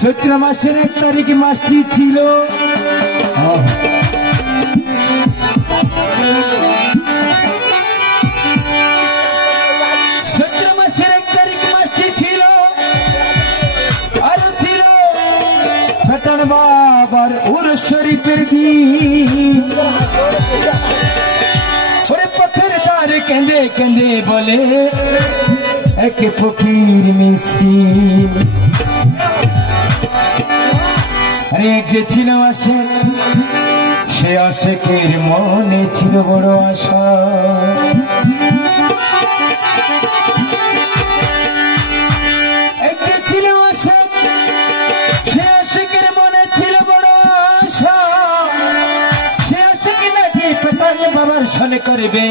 চৈত্র মাসের এক তারিখ মাসটি ছিল। বাবার উর শরীফের দিন। কেঁদে কেঁদে বলে, একে ফকির মিসকিন আরে যে ছিল আসে সে আশেকের মনে ছিল বড় আশা। বাবার সনে করবে?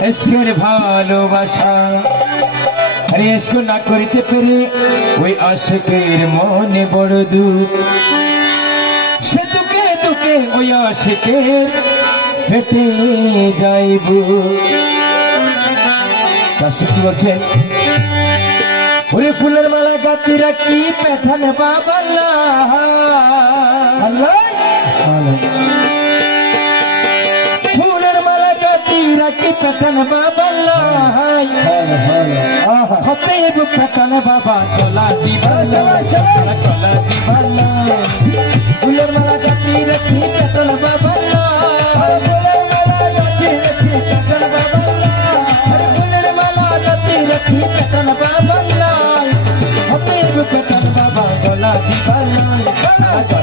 এসকের ভালোবাসা। আরে এসকো না করিতে পেরে ওই আশেকের মনে বড় দুঃখ। সে দুঃখে দুঃখে ওই আশেকের ফেটে যাইব। তার কি বলছেন ওরে ফুলের মালা গাতিরা কি পেঠান বাবাল্লা আল্লাহ! ফুলের গাতিরা কি পেঠান বাবাল্লা হতেব পেটান বাবা কলা দিবালা কলা দিবালা ফুলের মালা গাতি বাবা ফুলের মালা গাতি রাখি পেটান বাবা বাবা কলা দিবালা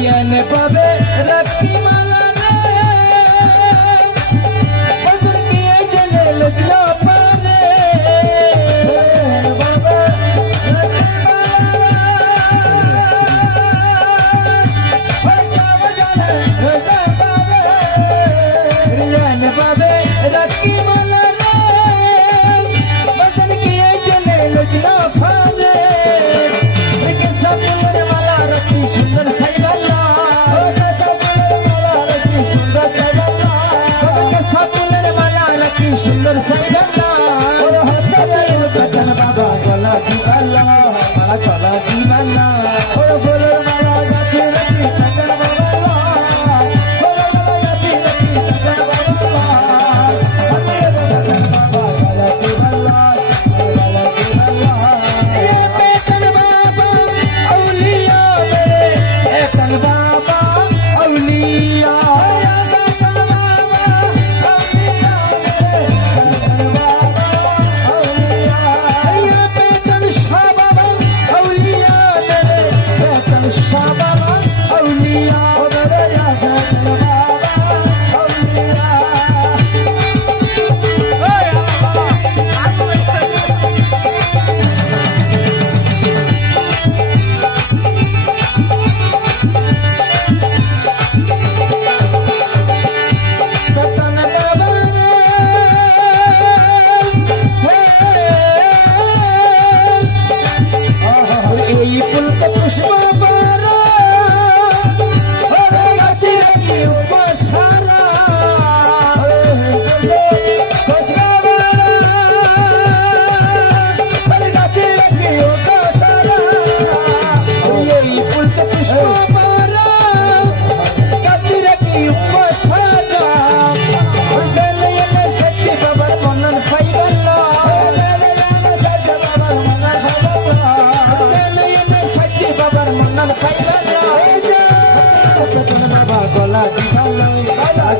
পুরিয়ানে পাবে রাখি মালা ಎಲ್ಲರೂ ಸೈಡ್ ಅಂತ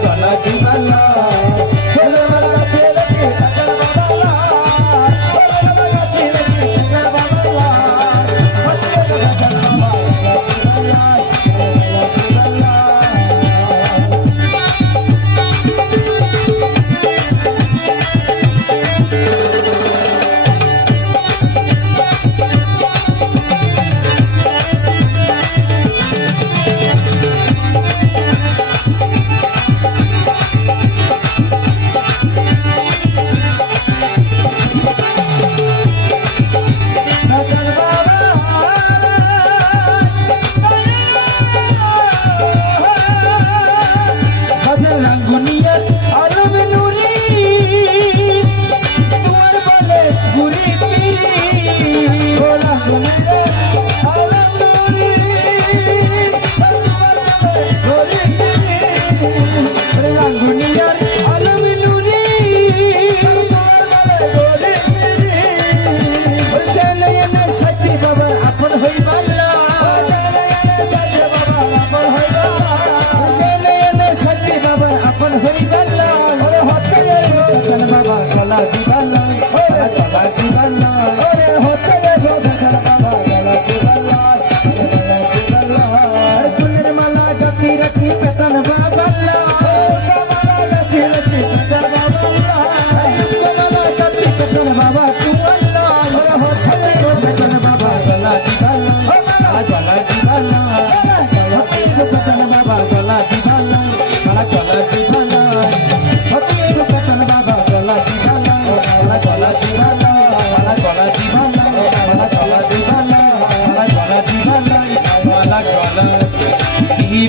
গলা দিবাল্লা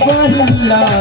গলা গলা দিবাল্লা দিবাল্লা